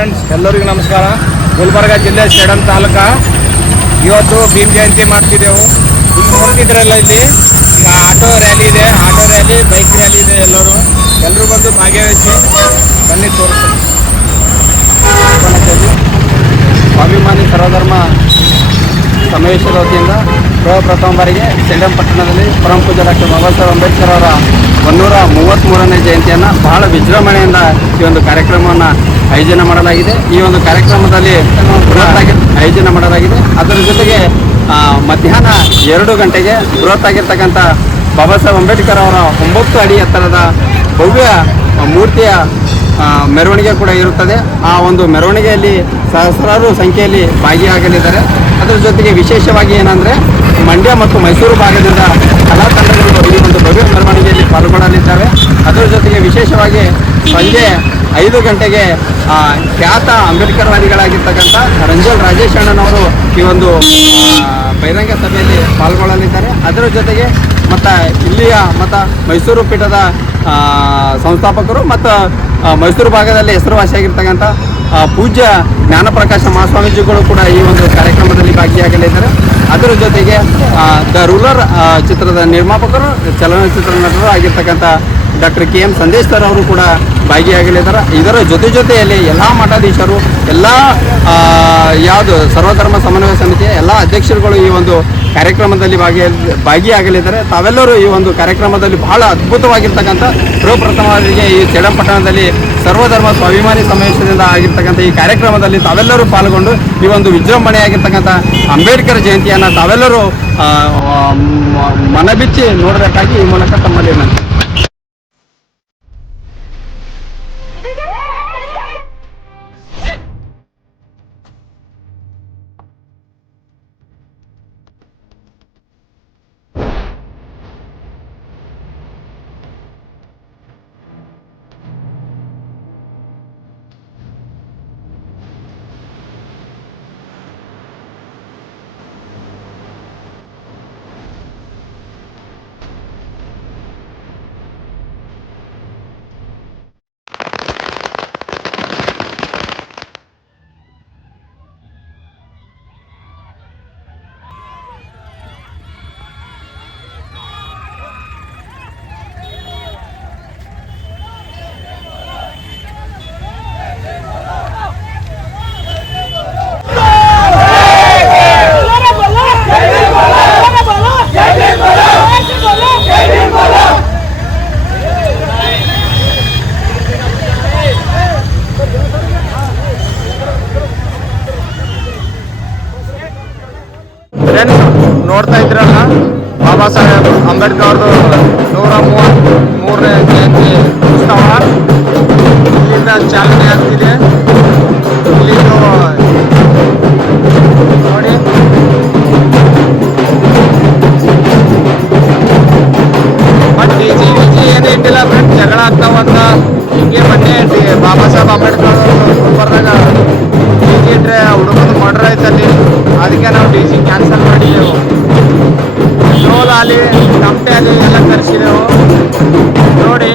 Friends ಎಲ್ಲರಿಗೂ ನಮಸ್ಕಾರ. ಗುಲ್ಬರ್ಗ ಜಿಲ್ಲೆ ಸೇಡಂ ತಾಲೂಕು ಇವತ್ತು ಭೀಮ್ ಜಯಂತಿ ಮಾಡ್ತಿದ್ದೆವು. ಈಗ ನೋಡ್ತಿದ್ರಲ್ಲ, ಇಲ್ಲಿ ಈಗ ಆಟೋ ರ್ಯಾಲಿ ಇದೆ, ಆಟೋ ರ್ಯಾಲಿ, ಬೈಕ್ ರ್ಯಾಲಿ ಇದೆ. ಎಲ್ಲರೂ ಬಂದು ಭಾಗವಹಿಸಿ ಬನ್ನಿ ತೋರಿಸ್ತಾರೆ. ಸ್ವಾಭಿಮಾನಿ ಸರ್ವಧರ್ಮ ಸಮಾವೇಶದ ವತಿಯಿಂದ ಪ್ರಥಮ ಬಾರಿಗೆ ಸೇಡಂ ಪಟ್ಟಣದಲ್ಲಿ ಪರಮ ಪೂಜ್ಯ ಡಾಕ್ಟರ್ ಬಾಬಾ ಸಾಹೇಬ್ ಅಂಬೇಡ್ಕರ್ ಅವರ 133ನೇ ಜಯಂತಿಯನ್ನು ಬಹಳ ವಿಜೃಂಭಣೆಯಿಂದ ಈ ಒಂದು ಕಾರ್ಯಕ್ರಮವನ್ನು ಆಯೋಜನೆ ಮಾಡಲಾಗಿದೆ. ಈ ಒಂದು ಕಾರ್ಯಕ್ರಮದಲ್ಲಿ ಆಯೋಜನೆ ಮಾಡಲಾಗಿದೆ. ಅದರ ಜೊತೆಗೆ ಮಧ್ಯಾಹ್ನ 2 ಗಂಟೆಗೆ ಬೃಹತ್ತಾಗಿರ್ತಕ್ಕಂಥ ಬಾಬಾ ಸಾಹೇಬ್ ಅಂಬೇಡ್ಕರ್ ಅವರ 9 ಅಡಿ ಎತ್ತರದ ಭವ್ಯ ಮೂರ್ತಿಯ ಮೆರವಣಿಗೆ ಕೂಡ ಇರುತ್ತದೆ. ಆ ಒಂದು ಮೆರವಣಿಗೆಯಲ್ಲಿ ಸಹಸ್ರಾರು ಸಂಖ್ಯೆಯಲ್ಲಿ ಭಾಗಿಯಾಗಲಿದ್ದಾರೆ. ಅದರ ಜೊತೆಗೆ ವಿಶೇಷವಾಗಿ ಏನಂದರೆ ಮಂಡ್ಯ ಮತ್ತು ಮೈಸೂರು ಭಾಗದಿಂದ ಕಲಾ ತಂಡಗಳು ಈ ಒಂದು ಭವ್ಯ ಮೆರವಣಿಗೆಯಲ್ಲಿ ಪಾಲ್ಗೊಳ್ಳಲಿದ್ದಾವೆ. ಅದರ ಜೊತೆಗೆ ವಿಶೇಷವಾಗಿ ಸಂಜೆ 5 ಗಂಟೆಗೆ ಖ್ಯಾತ ಅಂಬೇಡ್ಕರ್ವಾದಿಗಳಾಗಿರ್ತಕ್ಕಂಥ ರಂಜಲ್ ರಾಜೇಶ್ ಅಣ್ಣನವರು ಈ ಒಂದು ಬಹಿರಂಗ ಸಭೆಯಲ್ಲಿ ಪಾಲ್ಗೊಳ್ಳಲಿದ್ದಾರೆ. ಅದರ ಜೊತೆಗೆ ಮತ್ತು ಇಲ್ಲಿಯ ಮತ್ತು ಮೈಸೂರು ಪೀಠದ ಸಂಸ್ಥಾಪಕರು ಮತ್ತು ಮೈಸೂರು ಭಾಗದಲ್ಲಿ ಹೆಸರುವಾಸಿಯಾಗಿರ್ತಕ್ಕಂಥ ಪೂಜ್ಯ ಜ್ಞಾನಪ್ರಕಾಶ ಮಹಾಸ್ವಾಮೀಜಿಗಳು ಕೂಡ ಈ ಒಂದು ಕಾರ್ಯಕ್ರಮದಲ್ಲಿ ಭಾಗಿಯಾಗಲಿದ್ದಾರೆ. ಅದರ ಜೊತೆಗೆ ದ ರೂಲರ್ ಚಿತ್ರದ ನಿರ್ಮಾಪಕರು, ಚಲನಚಿತ್ರ ನಟರು ಆಗಿರ್ತಕ್ಕಂಥ ಡಾಕ್ಟರ್ KM ಸಂದೇಶ್ ಸರ್ ಅವರು ಕೂಡ ಭಾಗಿಯಾಗಲಿದ್ದಾರೆ. ಇದರ ಜೊತೆಯಲ್ಲಿ ಎಲ್ಲ ಮಠಾಧೀಶರು, ಎಲ್ಲ ಯಾವುದು ಸರ್ವಧರ್ಮ ಸಮನ್ವಯ ಸಮಿತಿಯ ಎಲ್ಲ ಅಧ್ಯಕ್ಷರುಗಳು ಈ ಒಂದು ಕಾರ್ಯಕ್ರಮದಲ್ಲಿ ಭಾಗಿಯಾಗಲಿದ್ದಾರೆ. ತಾವೆಲ್ಲರೂ ಈ ಒಂದು ಕಾರ್ಯಕ್ರಮದಲ್ಲಿ ಬಹಳ ಅದ್ಭುತವಾಗಿರ್ತಕ್ಕಂಥ ಪ್ರಪ್ರಥಮವಾಗಿ ಈ ಸೇಡಂ ಪಟ್ಟಣದಲ್ಲಿ ಸರ್ವಧರ್ಮ ಸ್ವಾಭಿಮಾನಿ ಸಮಾವೇಶದಿಂದ ಆಗಿರ್ತಕ್ಕಂಥ ಈ ಕಾರ್ಯಕ್ರಮದಲ್ಲಿ ತಾವೆಲ್ಲರೂ ಪಾಲ್ಗೊಂಡು ಈ ಒಂದು ವಿಜೃಂಭಣೆಯಾಗಿರ್ತಕ್ಕಂಥ ಅಂಬೇಡ್ಕರ್ ಜಯಂತಿಯನ್ನು ತಾವೆಲ್ಲರೂ ಮನಬಿಚ್ಚಿ ನೋಡಬೇಕಾಗಿ ಈ ಮೂಲಕ ತಮ್ಮಲ್ಲಿ ನೋಡ್ತಾ ಇದ್ರಲ್ಲ, ಬಾಬಾ ಸಾಹೇಬ್ ಅಂಬೇಡ್ಕರ್ ಅವ್ರದ್ದು 133ನೇ ಜಯಂತಿ ಉತ್ಸವ ಇಲ್ಲಿಂದ ಚಾಲನೆ ಆಗ್ತಿದೆ. ಇಲ್ಲಿಂದು ನೋಡಿ, ಬಟ್ ಡಿಜಿ ಏನು ಇಟ್ಟಿಲ್ಲ ಫ್ರೆಂಡ್ಸ್, ಜಗಳ ಆಗ್ತಾವಂತ. ಹಿಂಗೆ ಮೊನ್ನೆ ಬಾಬಾ ಸಾಹೇಬ್ ಅಂಬೇಡ್ಕರ್ ಗುಲ್ಬರ್ದಾಗ ಡಿಜಿ ಇಟ್ಟರೆ ಹುಡುಗರು ಮರ್ಡರ್ ಆಯ್ತಲ್ಲಿ, ಅದಕ್ಕೆ ನಾವು ಡಿಜಿ ಕ್ಯಾನ್ಸಲ್ ಮಾಡಿದೆವು. ಡೋಲ್ ಆಗಲಿ ತಮಟೆ ಆಗಲಿ ಎಲ್ಲ ತರಿಸಿದೆವು. ನೋಡಿ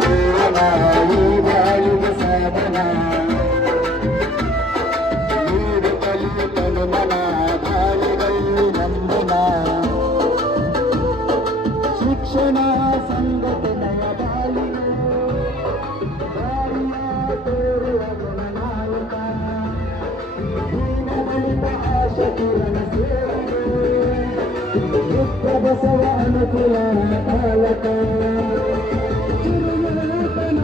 ಪೂರ್ಣ ಈ ಬಾಳಿಗೆ ಸಾಧನ ನೀಡು ಕಲಿತನು ಮನ ಬಾಳಿಗಳು ನಂಬನ ಶಿಕ್ಷಣ ಸಂಘಟನೆಯ ಬಾಳಿಗೆ ದಾರಿಯ ತೋರುವ ಗುಣನಾಯಕ ದೀನದಲಿತ ಆಶಕಿರಣ ಸೇವೆ ಯುಕ್ತ ಬಸವ ಅನುಕೂಲ ಪಾಲಕ ಚಿರುನೂತನ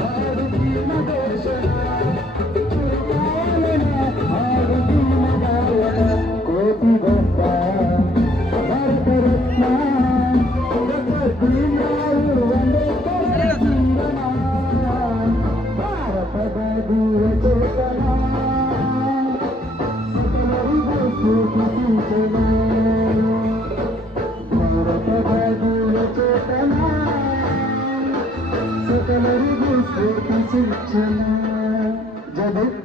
ಹಾಡು ದೀನ ದೇಶನ ಚಿರುಗಾಲನ ಹಾಡು ದೀನ ಗಾಯಕ ಕೋಟಿ ಗೊಬ್ಬ ಭಾರತ ರತ್ನ ದೀನಾರು ಅಂಬೇಡ್ಕರ್ ಜೀವನ ಭಾರತದ ದೂರ ಚೇತನ ಸಕಲರಿಗೂ ಸ್ಫೂರ್ತಿ ಸಿಂಚನ ಭಾರತದ ದೂರ ಚೇತನ ಸಕಲರಿಗೂ ಸ್ಫೂರ್ತಿ ಸಿಂಚನ ಜಗತ್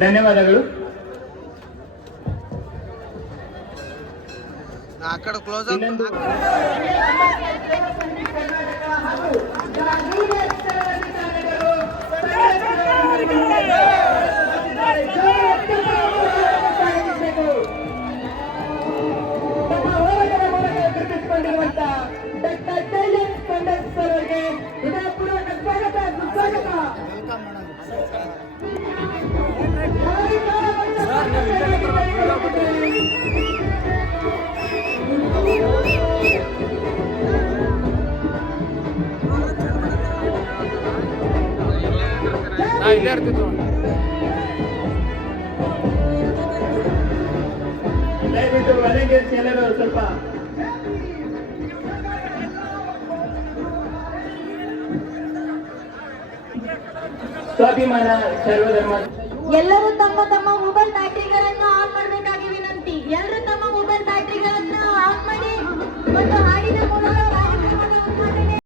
ಧನ್ಯವಾದಗಳು. ಆ ಕಡೆ ಕ್ಲೋಸ್ ಇನ್ನೊಂದು ಇಲ್ಲೇ ಇರ್ತಿತ್ತು. ದಯವಿಟ್ಟು ವಾಲಂಟಿಯರ್ಸ್ ಎಲ್ಲರೂ ಸ್ವಲ್ಪ ಸ್ವಾಭಿಮಾನ ಸರ್ವಧರ್ಮ. ಎಲ್ಲರೂ ತಮ್ಮ ತಮ್ಮ ಮೊಬೈಲ್ ಬ್ಯಾಟರಿಗಳನ್ನು ಆನ್ ಮಾಡಬೇಕಾಗಿ ವಿನಂತಿ. ಎಲ್ಲರೂ ತಮ್ಮ ಮೊಬೈಲ್ ಬ್ಯಾಟರಿಗಳನ್ನು ಆನ್ ಮಾಡಿ ಮತ್ತು ಹಾಡಿನ ಮೂಲಕ ಕಾರ್ಯಕ್ರಮದ ಉದ್ಘಾಟನೆ.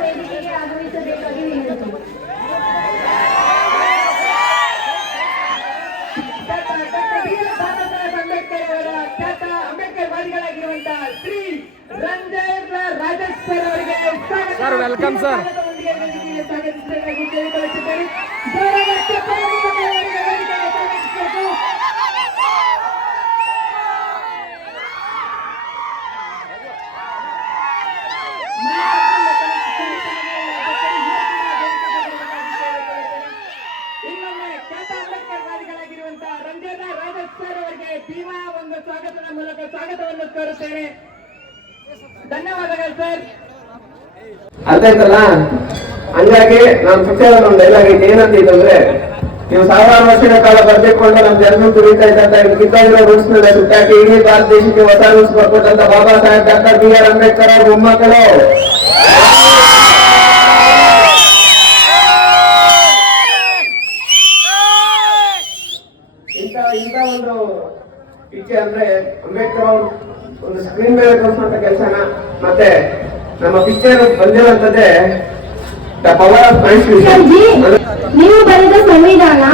ವೇದಿಕೆಗೆ ಆಗಮಿಸಬೇಕಾಗಿ ವಿನಂತಿ. ಅಂಬೇಡ್ಕರ್ ವಾದಿಗಳಾಗಿರುವಂತಹ ಶ್ರೀ ರಂಜನ್ ರಾಜೇಶ್ ಸರ್ ಅವರಿಗೆ ಸರ್ ವೆಲ್ಕಮ್ ಸರ್. ಸ್ವಾಗತಿಸಬೇಕಾಗಿ ಕೇಳಿಕೊಳ್ಳುತ್ತಿದ್ದೇನೆ. ಜೋರಾಗಿ ಚಪ್ಪಾಳೆ ಮೂಲಕ ಅವರಿಗೆ ವೇದಿಕೆಗೆ ಸ್ವಾಗತಿಸಬೇಕು. ಇನ್ನೊಮ್ಮೆ ಖ್ಯಾತ ಅಂಬೇಡ್ಕರ್ ವಾದಿಗಳಾಗಿರುವಂತಹ ರಂಜನ್ ರಾಜೇಶ್ ಸರ್ ಅವರಿಗೆ ಭೀಮಾ ಒಂದು ಸ್ವಾಗತದ ಮೂಲಕ ಸ್ವಾಗತವನ್ನು ಕೋರುತ್ತೇನೆ. ಧನ್ಯವಾದಗಳು ಸರ್. ಅರ್ಥ ಆಯ್ತಲ್ಲ? ಹಂಗಾಗಿ ನಮ್ಮ ಶಿಕ್ಷಣದ ಒಂದು ಡೈಲಾಗ್ ಐತೆ, ಏನಂತ ಅಂದ್ರೆ ನೀವು ಸಾವಿರಾರು ವರ್ಷಗಳ ಕಾಲ ಬರ್ಬೇಕೊಂಡು ನಮ್ಮ ಜನರು ತುರಿತಾ ಇದ್ದಂತ ಕಿತ್ತಾಗಿರೋ ರೂಲ್ಸ್ ನ ಸುಟ್ಟಾಕಿ ಇಡೀ ಭಾರತ ದೇಶಕ್ಕೆ ಹೊಸ ರೂಲ್ಸ್ ಬರ್ಕೊಟ್ಟಂತ Baba Saheb doctor B R Ambedkar ಅವ್ರ ಮೊಮ್ಮಕ್ಕಳು. ಇಂಥ ಒಂದು ಪಿಕ್ಚರ್ ಅಂದ್ರೆ ಅಂಬೇಡ್ಕರ್ ಅವರು ಒಂದು ಸ್ಕ್ರೀನ್ ಮೇಲೆ ತೋರಿಸುವಂತ ಕೆಲಸನ ಮತ್ತೆ ನಮ್ಮ ಪಿಕ್ಚರ್ ಬಂದಿರುವಂತದ್ದೇ ದ ಪವರ್ ಆಫ್ ಕಾನ್ಸ್ಟಿಟ್ಯೂಷನ್. ನೀವು ಬರೆದ ಸಂವಿಧಾನ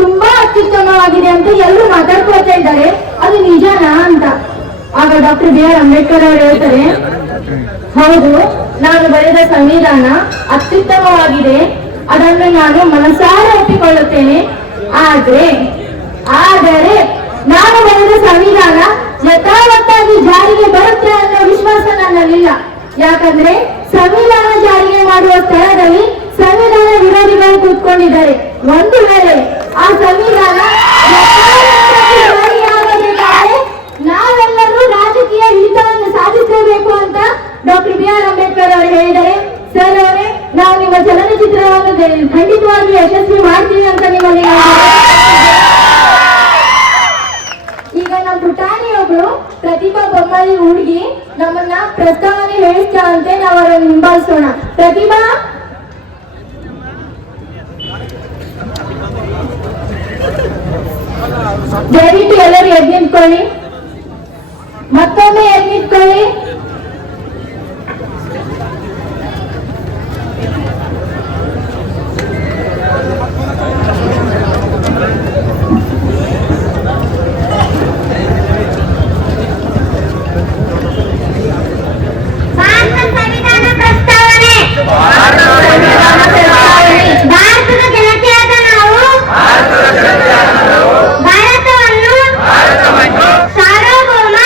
ತುಂಬಾ ಅತ್ಯುತ್ತಮವಾಗಿದೆ ಅಂತ ಎಲ್ಲರೂ ಮಾತಾಡ್ಕೊಳ್ತಾ ಇದ್ದಾರೆ, ಅದು ನಿಜನಾ ಅಂತ. ಆಗ ಡಾಕ್ಟರ್ ಬಿ ಆರ್ ಅಂಬೇಡ್ಕರ್ ಅವರು ಹೇಳ್ತಾರೆ, ಹೌದು, ನಾನು ಬರೆದ ಸಂವಿಧಾನ ಅತ್ಯುತ್ತಮವಾಗಿದೆ, ಅದನ್ನು ನಾನು ಮನಸಾರೆ ಒಪ್ಪಿಕೊಳ್ಳುತ್ತೇನೆ. ಆದರೆ ನಾನು ಬರೆದ ಸಂವಿಧಾನ ಯಥಾವತ್ತಾಗಿ ಜಾರಿಗೆ ಬರುತ್ತೆ ಅನ್ನೋ ವಿಶ್ವಾಸ ನನ್ನಲ್ಲಿಲ್ಲ. ಯಾಕಂದ್ರೆ ಸಂವಿಧಾನ ಜಾರಿಗೆ ಮಾಡುವ ಸ್ಥಳದಲ್ಲಿ ಸಂವಿಧಾನ ವಿರೋಧಿಗಳು ಕೂತ್ಕೊಂಡಿದ್ದಾರೆ. ಒಂದು ವೇಳೆ ಆ ಸಂವಿಧಾನ ಜಾರಿಯಾಗಬೇಕಾದರೆ ನಾವೆಲ್ಲರೂ ರಾಜಕೀಯ ಹಿಡಿತವನ್ನು ಸಾಧಿಸಬೇಕು ಅಂತ ಡಾಕ್ಟರ್ BR ಅಂಬೇಡ್ಕರ್ ಅವರು ಹೇಳಿದ್ದಾರೆ. ಸರ್ ಅವರೇ, ನಾವು ನಿಮ್ಮ ಚಲನಚಿತ್ರವನ್ನು ಖಂಡಿತವಾಗಿ ಯಶಸ್ವಿ ಮಾಡ್ತೀವಿ ಅಂತ ನಿಮ್ಮಲ್ಲಿ ಈಗ ನಮ್ಮ ಪುಟಾಣಿಯೊಬ್ಳು ಪ್ರತಿಭಾ ಬೊಮ್ಮಾಳಿ ಹುಡುಗಿ ನಮ್ಮನ್ನ ಪ್ರಸ್ತಾವನೆ ಹೇಳಿಸ್ತಾಳಂತೆ. ನಾವು ಅವರನ್ನು ಹಿಂಬಾಲಿಸೋಣ. ಪ್ರತಿಭಾ, ದಯವಿಟ್ಟು ಎಲ್ಲರೂ ಎದ್ದು ನಿಂತ್ಕೊಳ್ಳಿ. ಮತ್ತೊಮ್ಮೆ ಎದ್ದು ನಿಂತ್ಕೊಳ್ಳಿ. ಭಾರತದ ಜನತೆಯಾದ ನಾವು ಭಾರತವನ್ನು ಸಾರ್ವಭೌಮ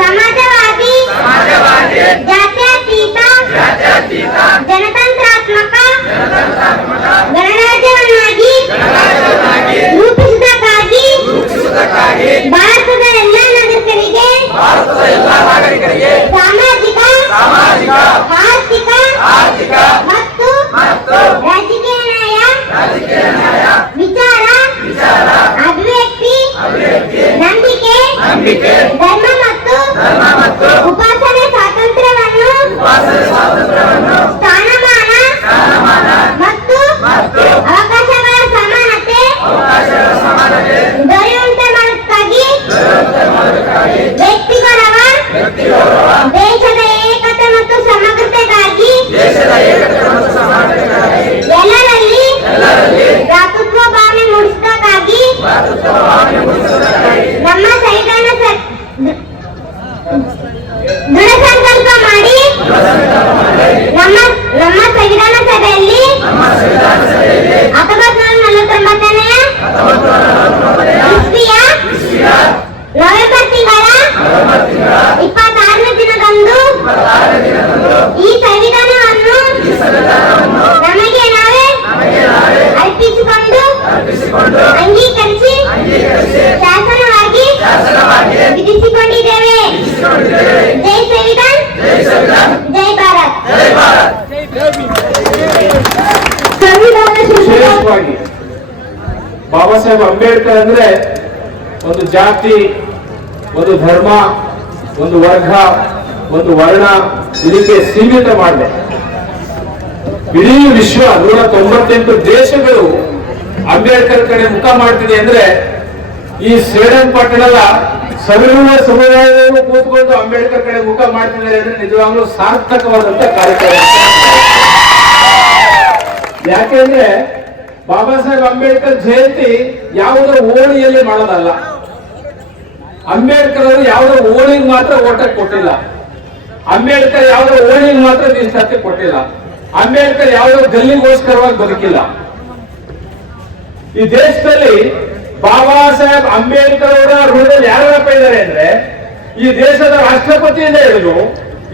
ಸಮಾಜವಾದಿ ಜಾತ್ಯತೀತ ಜನತಂತ್ರಾತ್ಮಕ ಗಣರಾಜ್ಯವನ್ನಾಗಿ ರೂಪಿಸುವುದಕ್ಕಾಗಿ ಭಾರತದ ಎಲ್ಲ ನಾಗರಿಕರಿಗೆ ಸಾಮಾಜಿಕ ಆರ್ಥಿಕ ಮತ್ತು ರಾಜಕೀಯ ನ್ಯಾಯ ವಿಚಾರ ಅಭಿವ್ಯಕ್ತಿ ನಂಬಿಕೆ ಧರ್ಮ ಮತ್ತು ಉಪಾಸನೆ ಸ್ವಾತಂತ್ರ್ಯವನ್ನು ಸ್ಥಾನಮಾನ ಮತ್ತು ಅವಕಾಶಗಳ ಸಮಾನತೆ ದೊರೆಯುವಂತೆ ಮಾಡುವುದಕ್ಕಾಗಿ ವ್ಯಕ್ತಿ ಗೌರವ ದೇಶದ ಏಕತೆ ಮತ್ತು ಸಮಗ್ರತೆಗಾಗಿ ಎಲ್ಲರಲ್ಲಿ ಭ್ರಾತೃತ್ವ ಭಾವನೆ ಮೂಡಿಸುವುದಕ್ಕಾಗಿ ನಮ್ಮ ದೃಢ ಸಂಕಲ್ಪ ಮಾಡಿ ನಮ್ಮ ಸಂವಿಧಾನ ಸಭೆಯಲ್ಲಿ 1949ನೇ ಇಸ್ವಿಯ ನವೆಂಬರ್ ತಿಂಗಳ 26ನೇ ದಿನದಂದು ಈ ಸಂವಿಧಾನವನ್ನು ನಮಗೆ ನಾವೇ ಅರ್ಪಿಸಿಕೊಂಡು ಅಂಗೀಕರಿಸಿ ಶಾಸನವಾಗಿ ವಿಧಿಸಿಕೊಂಡಿದ್ದೇವೆ. ಜೈ ಸಂವಿಧಾನ್, ಜೈ ಭಾರತ್. ಸಂವಿಧಾನ ವಿಶೇಷವಾಗಿ ಬಾಬಾ ಸಾಹೇಬ್ ಅಂಬೇಡ್ಕರ್ ಅಂದ್ರೆ ಒಂದು ಜಾತಿ, ಒಂದು ಧರ್ಮ, ಒಂದು ವರ್ಗ, ಒಂದು ವರ್ಣ ಇದಕ್ಕೆ ಸೀಮಿತ ಮಾಡಿದೆ. ಇಡೀ ವಿಶ್ವ 198 ದೇಶಗಳು ಅಂಬೇಡ್ಕರ್ ಕಡೆ ಮುಖ ಮಾಡ್ತಿದೆ ಅಂದ್ರೆ ಈ ಸೇಡಂ ಪಟ್ಟಣದ ಸರ್ವ ಸಮುದಾಯದವರು ಕೂತ್ಕೊಂಡು ಅಂಬೇಡ್ಕರ್ ಕಡೆ ಮುಖ ಮಾಡ್ತಿದ್ದಾರೆ ಅಂದ್ರೆ ನಿಜವಾಗ್ಲೂ ಸಾರ್ಥಕವಾದಂತ ಕಾರ್ಯಕ್ರಮ. ಯಾಕೆಂದ್ರೆ ಬಾಬಾ ಸಾಹೇಬ್ ಅಂಬೇಡ್ಕರ್ ಜಯಂತಿ ಯಾವುದೋ ಓಣಿಯಲ್ಲಿ ಮಾಡೋದಲ್ಲ. ಅಂಬೇಡ್ಕರ್ ಅವರು ಯಾವುದೋ ಓಣಿಗೆ ಮಾತ್ರ ಓಟಕ್ಕೆ ಕೊಟ್ಟಿಲ್ಲ. ಅಂಬೇಡ್ಕರ್ ಯಾವುದೋ ಓಣಿಗೆ ಮಾತ್ರ ಮೀಸಲಾತಿ ಕೊಟ್ಟಿಲ್ಲ. ಅಂಬೇಡ್ಕರ್ ಯಾವುದೋ ಗಲ್ಲಿಗೋಸ್ಕರವಾಗಿ ಬದುಕಿಲ್ಲ. ಈ ದೇಶದಲ್ಲಿ ಬಾಬಾ ಸಾಹೇಬ್ ಅಂಬೇಡ್ಕರ್ ಅವರ ಋಣದಲ್ಲಿ ಯಾರಪ್ಪ ಇದ್ದಾರೆ ಅಂದ್ರೆ ಈ ದೇಶದ ರಾಷ್ಟ್ರಪತಿಯಿಂದ ಹಿಡಿದು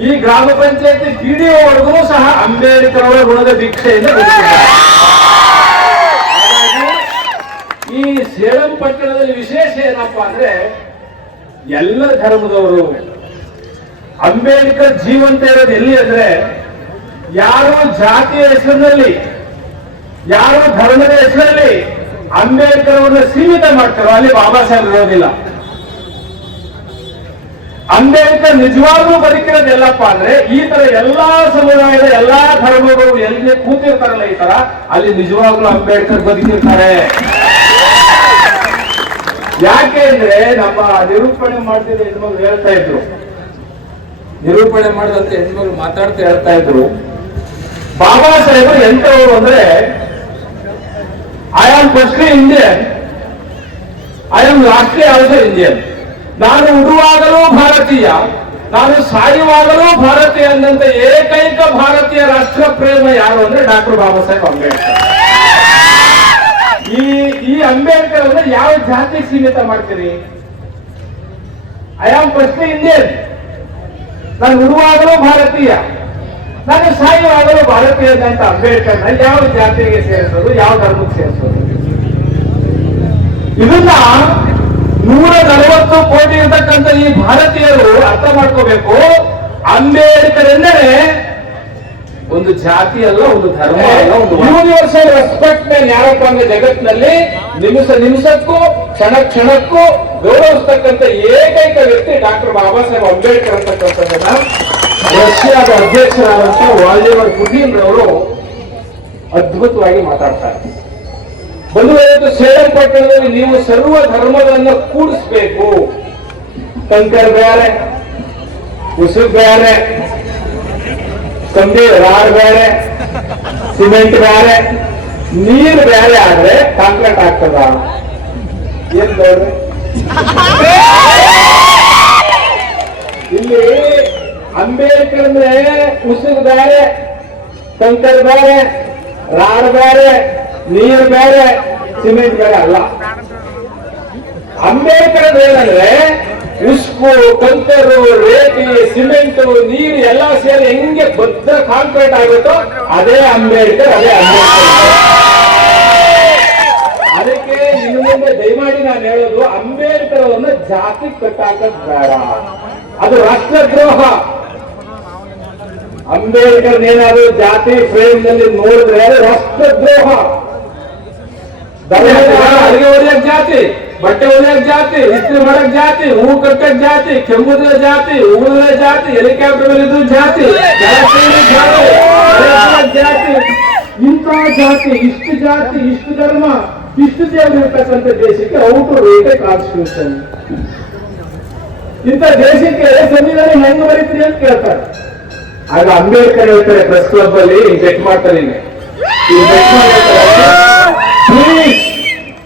ಈ ಗ್ರಾಮ ಪಂಚಾಯತಿ PDO ವರೆಗೂ ಸಹ ಅಂಬೇಡ್ಕರ್ ಅವರ ಋಣದ ಭಿಕ್ಷೆಯಿಂದ ಬದುಕಿದ್ದಾರೆ. ಈ ಸೇಡಂ ಪಟ್ಟಣದಲ್ಲಿ ವಿಶೇಷ ಏನಪ್ಪಾ ಅಂದ್ರೆ ಎಲ್ಲ ಧರ್ಮದವರು ಅಂಬೇಡ್ಕರ್ ಜೀವಂತ ಇರೋದು ಎಲ್ಲಿ ಅಂದ್ರೆ ಯಾರು ಜಾತಿಯ ಹೆಸರಿನಲ್ಲಿ, ಯಾರು ಧರ್ಮದ ಹೆಸರಲ್ಲಿ ಅಂಬೇಡ್ಕರ್ ಅವರನ್ನ ಸೀಮಿತ ಮಾಡ್ತಾರೋ ಅಲ್ಲಿ ಬಾಬಾ ಸಾಹೇಬ್ ಇರೋದಿಲ್ಲ. ಅಂಬೇಡ್ಕರ್ ನಿಜವಾಗ್ಲೂ ಬದುಕಿರೋದು ಎಲ್ಲಪ್ಪ ಅಂದ್ರೆ ಈ ತರ ಎಲ್ಲಾ ಸಮುದಾಯದ ಎಲ್ಲಾ ಧರ್ಮಗಳು ಎಲ್ಲಿ ಕೂತಿರ್ತಾರಲ್ಲ ಈ ತರ ಅಲ್ಲಿ ನಿಜವಾಗ್ಲೂ ಅಂಬೇಡ್ಕರ್ ಬದುಕಿರ್ತಾರೆ. ಯಾಕೆ ಅಂದ್ರೆ ನಮ್ಮ ನಿರೂಪಣೆ ಮಾಡ್ತಿದ್ದ ಹೆಣ್ಮಗಳು ಹೇಳ್ತಾ ಇದ್ರು, ನಿರೂಪಣೆ ಮಾಡಿದಂತ ಹೆಣ್ಮಗಳು ಮಾತಾಡ್ತಾ ಹೇಳ್ತಾ ಇದ್ರು, ಬಾಬಾ ಸಾಹೇಬರು ಎಂತವರು ಅಂದ್ರೆ I am firstly Indian, I am lastly also Indian. ನಾನು ಉಡುವಾಗಲೂ ಭಾರತೀಯ, ನಾನು ಸಾಯುವಾಗಲೂ ಭಾರತೀಯ ಅಂದಂತ ಏಕೈಕ ಭಾರತೀಯ ರಾಷ್ಟ್ರ ಪ್ರೇಮ ಯಾರು ಅಂದ್ರೆ ಡಾಕ್ಟರ್ ಬಾಬಾ ಸಾಹೇಬ್ ಅಂಬೇಡ್ಕರ್. ಈ ಅಂಬೇಡ್ಕರ್ ಅಂದ್ರೆ ಯಾವ ಜಾತಿ ಸೀಮಿತ ಮಾಡ್ತೀರಿ? ಐ ಆಮ್ ಫಸ್ಟ್ಲಿ ಇಂಡಿಯನ್, ನಾನು ಉಡುವಾಗಲೂ ಭಾರತೀಯ, ನಾನು ಸಾಯುವಾಗಲೂ ಭಾರತೀಯ ಅಂತ ಅಂಬೇಡ್ಕರ್ನ ಯಾವ ಜಾತಿಗೆ ಸೇರಿಸೋದು, ಯಾವ ಧರ್ಮಕ್ಕೆ ಸೇರಿಸೋದು? ಇದನ್ನ 140 ಕೋಟಿ ಇರತಕ್ಕಂಥ ಈ ಭಾರತೀಯರು ಅರ್ಥ ಮಾಡ್ಕೋಬೇಕು. ಅಂಬೇಡ್ಕರ್ ಎಂದರೆ ಒಂದು ಜಾತಿ ಅಲ್ಲ, ಒಂದು ಧರ್ಮ ಅಲ್ಲ, ಒಂದು ಯೂನಿವರ್ಸಲ್ ರೆಸ್ಪೆಕ್ಟ್ ಮೇಲೆ ಯಾರಪ್ಪ ಅಂದ್ರೆ ಜಗತ್ತಿನಲ್ಲಿ ನಿಮಿಷಕ್ಕೂ ಕ್ಷಣಕ್ಕೂ ಗೌರವಿಸ್ತಕ್ಕಂಥ ಏಕೈಕ ವ್ಯಕ್ತಿ ಡಾಕ್ಟರ್ ಬಾಬಾ ಸಾಹೇಬ್ ಅಂಬೇಡ್ಕರ್ ಅಂತಕ್ಕಂಥದ್ದನ್ನ ರಷ್ಯಾದ ಅಧ್ಯಕ್ಷರಾದಂತ ವ್ಲಾದಿಮಿರ್ ಪುಟಿನ್ ರವರು ಅದ್ಭುತವಾಗಿ ಮಾತಾಡ್ತಾರೆ. ಬಂಧುಗಳೇ, ಸೇಡಂ ಪಟ್ಟಣದಲ್ಲಿ ನೀವು ಸರ್ವ ಧರ್ಮಗಳನ್ನು ಕೂಡಿಸ್ಬೇಕು. ಕಂಕರ್ ಬೇರೆ, ಉಸುಕ್ ಬೇರೆ, ಕಂಬಿ ರಾಡ್ ಬೇರೆ, ಸಿಮೆಂಟ್ ಬೇರೆ, ನೀರು ಬೇರೆ ಆದ್ರೆ ಕಾಂಕ್ರೀಟ್ ಆಗ್ತದ? ಏನ್ ನೋಡ್ರಿ, ಇಲ್ಲಿ ಅಂಬೇಡ್ಕರ್ ಅಂದ್ರೆ ಉಸುಕ್ ಬೇರೆ, ಕಂಕರ್ ಬೇರೆ, ರಾಡ್ ಬೇರೆ, ನೀರು ಬೇರೆ, ಸಿಮೆಂಟ್ ಬೇರೆ ಅಲ್ಲ. ಅಂಬೇಡ್ಕರ್ ಏನಂದ್ರೆ ಉಸ್ಕು, ಕಂಕರು, ರೇತಿ, ಸಿಮೆಂಟ್, ನೀರು ಎಲ್ಲ ಸೇರಿ ಹೆಂಗೆ ಬದ್ಧ ಕಾಂಕ್ರೀಟ್ ಆಗುತ್ತೋ ಅದೇ ಅಂಬೇಡ್ಕರ್, ಅದೇ ಅಂಬೇಡ್ಕರ್. ಅದಕ್ಕೆ ಇನ್ನು ಮುಂದೆ ದಯಮಾಡಿ ನಾನು ಹೇಳೋದು, ಅಂಬೇಡ್ಕರ್ ಅವರನ್ನ ಜಾತಿ ಕಟ್ಟಾಕದ್ ಬೇಡ, ಅದು ರಾಷ್ಟ್ರದ್ರೋಹ. ಅಂಬೇಡ್ಕರ್ ಏನಾದ್ರು ಜಾತಿ ಫ್ರೇಮ್ ನಲ್ಲಿ ನೋಡಿದ್ರೆ ಅದು ರಾಷ್ಟ್ರದ್ರೋಹ. ಅಡಿಗೆ ಹೊಲಿಯಕ್ ಜಾತಿ, ಬಟ್ಟೆ ಹೊಲಿಯಕ್ ಜಾತಿ, ಇಸ್ತ್ರಿ ಮಾಡಕ್ ಜಾತಿ, ಹೂ ಕಟ್ಟಕ್ ಜಾತಿ, ಕೆಮ್ಮುದ್ರ ಜಾತಿ, ಉಗುಳುದ್ರ ಜಾತಿ, ಹೆಲಿಕಾಪ್ಟರ್ ಮೇಲೆ ಇದ್ದು ಜಾತಿ, ಜಾತಿ, ಇಂಥ ಜಾತಿ, ಇಷ್ಟು ಧರ್ಮ, ಇಷ್ಟು ದೇವರು ಇರ್ತಕ್ಕಂಥ ದೇಶಕ್ಕೆ ಔಟ್ ರೇಟ್ ಕಾನ್ಸ್ಟಿಟ್ಯೂಷನ್. ಇಂಥ ದೇಶಕ್ಕೆ ಸಂವಿಧಾನ ಹೆಂಗ್ ಬರೀತೀರಿ ಅಂತ ಕೇಳ್ತಾರೆ. ಆಗ ಅಂಬೇಡ್ಕರ್ ಹೇಳ್ತಾರೆ ಪ್ರೆಸ್ ಕ್ಲಬ್ ಅಲ್ಲಿ ಬೆಟ್ ಮಾಡ್ತಾರೆ,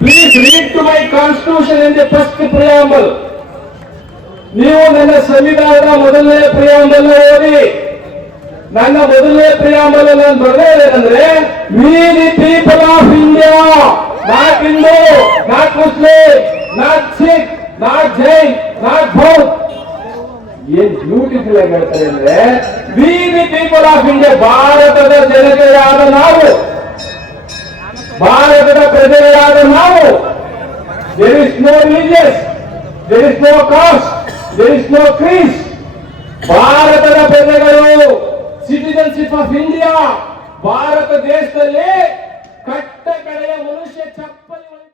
please read to my constitution in the first preamble. ನೀವು ನನ್ನ ಸಂವಿಧಾನದ ಮೊದಲನೇ ಪ್ರಿಯಾಂಬಲ್ ಓದಿ. ನನ್ನ ಮೊದಲನೇ ಪ್ರಿಯಾಂಬಲ್ ನಾನು ಬರೆದೇನೆಂದ್ರೆ, we the people of India, not Hindu, not Muslim, not Sikh, not Jain, not Bauddha. ಏನ್ ಬ್ಯೂಟಿಫುಲ್ ಆಗಿ ಹೇಳ್ತಾರೆ ಅಂದ್ರೆ, we the people of India, ಭಾರತದ ಜನತೆಯಾದ ನಾವು, ಭಾರತದ ಪ್ರಜೆಗಳಾದ ನಾವು. There is no religious, there is no caste, there is no creed. ಭಾರತದ ಪ್ರಜೆಗಳು, ಸಿಟಿಜನ್ಶಿಪ್ ಆಫ್ ಇಂಡಿಯಾ. ಭಾರತ ದೇಶದಲ್ಲಿ ಕಟ್ಟ ಕಡೆಯ ಮನುಷ್ಯ